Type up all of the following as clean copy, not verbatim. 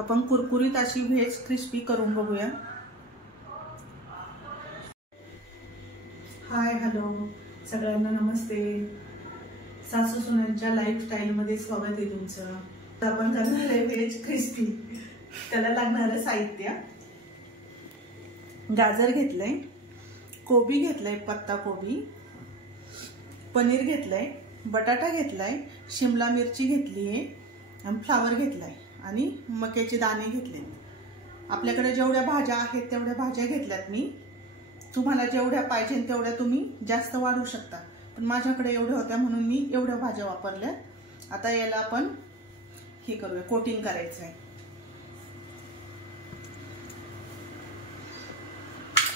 आपण कुरकुरीत अशी व्हेज क्रिस्पी करून बघूया। हाय हॅलो सगळ्यांना नमस्ते। सासू सुनांच्या लाईफस्टाईल मध्ये स्वागत आहे तुमचं। आपण करणार आहे व्हेज क्रिस्पी। त्याला लागणारं साहित्य, गाजर घेतलंय, कोबी घेतलंय, पत्ता कोबी, पनीर घेतलंय, बटाटा घेतलाय, शिमला मिरची घेतली आहे आणि फ्लावर घेतलाय आणि मक्याचे दाणे घेतले। आपल्याकडे जेवढ्या भाज्या आहेत तेवढ्या भाज्या घेतल्यात मी। तुम्हाला जेवढ्या पाहिजे तेवढ्या तुम्ही जास्त वाढवू शकता, पण माझ्याकडे एवढ्या होत्या म्हणून मी एवढ्या भाज्या वापरल्या। आता याला आपण हे करूया, कोटिंग करायचं आहे।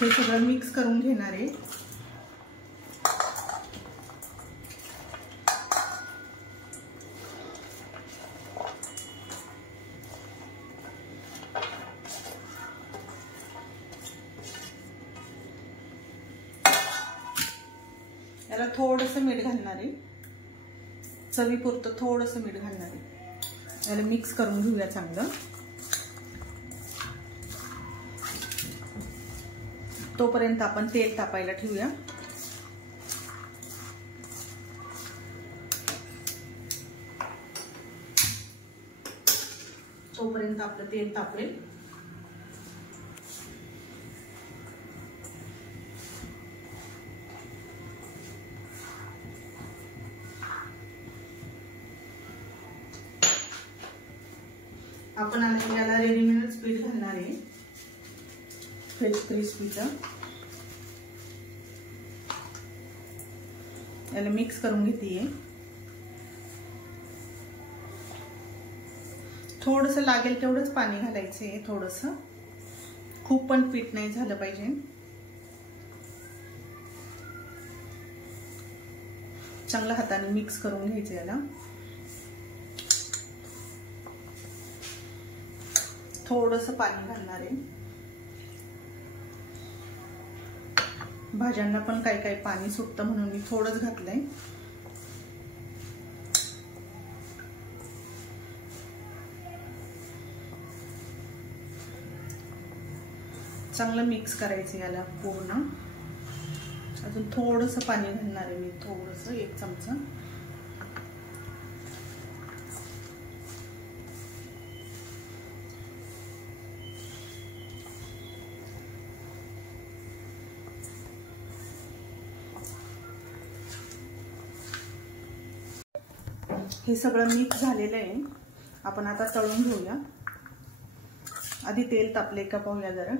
हे सगळं मिक्स करून घेणार आहे। याला थोडंसं मीठ घालणार आहे, चवीपुरतं थोडंसं मीठ घालणार आहे। याला मिक्स करून घेऊया चांगलं। तोपर्यंत आपण तेल तापायला ठेवूया। तोपर्यंत आपलं तेल तापेल। आपण आता याला रेडीमेड पीठ घालणार आहे व्हेज क्रिस्पीचं। याला मिक्स करून घेते। थोडंसं लागेल तेवढंच पाणी घालायचं आहे, थोडंसं, खूप पण पीठ नाही झालं पाहिजे। चांगलं हाताने मिक्स करून घ्यायचं याला। थोडंसं पाणी घालणार आहे। भाज्यांना पण काही काही पाणी सुटतं म्हणून मी थोडंच घातलंय। चांगलं मिक्स करायचं याला पूर्ण। अजून थोडंसं पाणी घालणार आहे मी, थोडंसं, 1 चमचा। हे सगळं मिक्स झालेलं आहे। आपण आता तळून घेऊया। आधी तेल तापले का पाहूया जरा।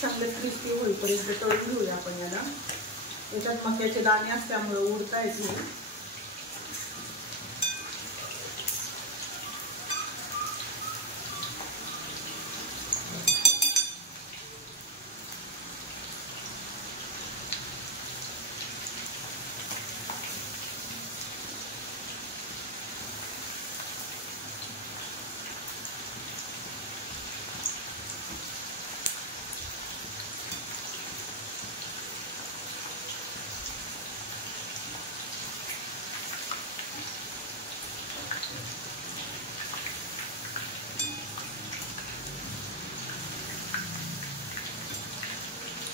चांगले क्रिस्पी होईपर्यंत तळून घेऊया आपण याला। याच्यात मक्याचे दाणे असल्यामुळे उडता येत नाही।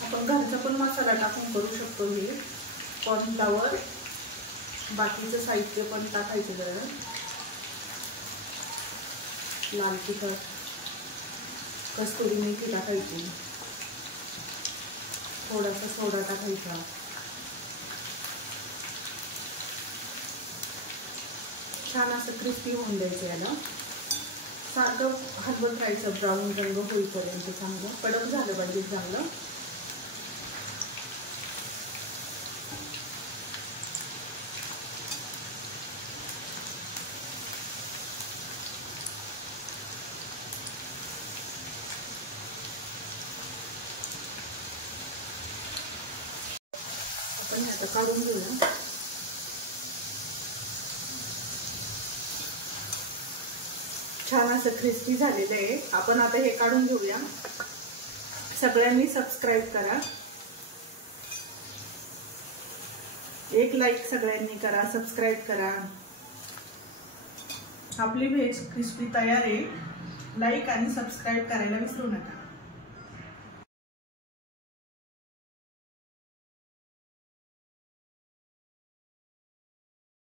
आपण घरचा पण मसाला टाकून करू शकतो। हे कॉर्नफ्लॉवर, बाकीचं साहित्य पण टाकायचं जरा, लाल तिखट, कस्तुरी मेथी टाकायची। थोडासा सोडा टाकायचा. छान असं क्रिस्पी होऊन द्यायचं याला. सारखं हलवत राहायचं ब्राऊन रंग होईपर्यंत. चांगलं कडक झालं पाहिजे चांगलं. आपण आता काढून घेऊया. छान असं क्रिस्पी झालेलं आहे. आपण आता हे काढून घेऊया. सगळ्यांनी सबस्क्राईब करा. एक लाईक सगळ्यांनी करा, सबस्क्राईब करा. आपली व्हेज क्रिस्पी तयार आहे. लाईक आणि सबस्क्राईब करायला विसरू नका.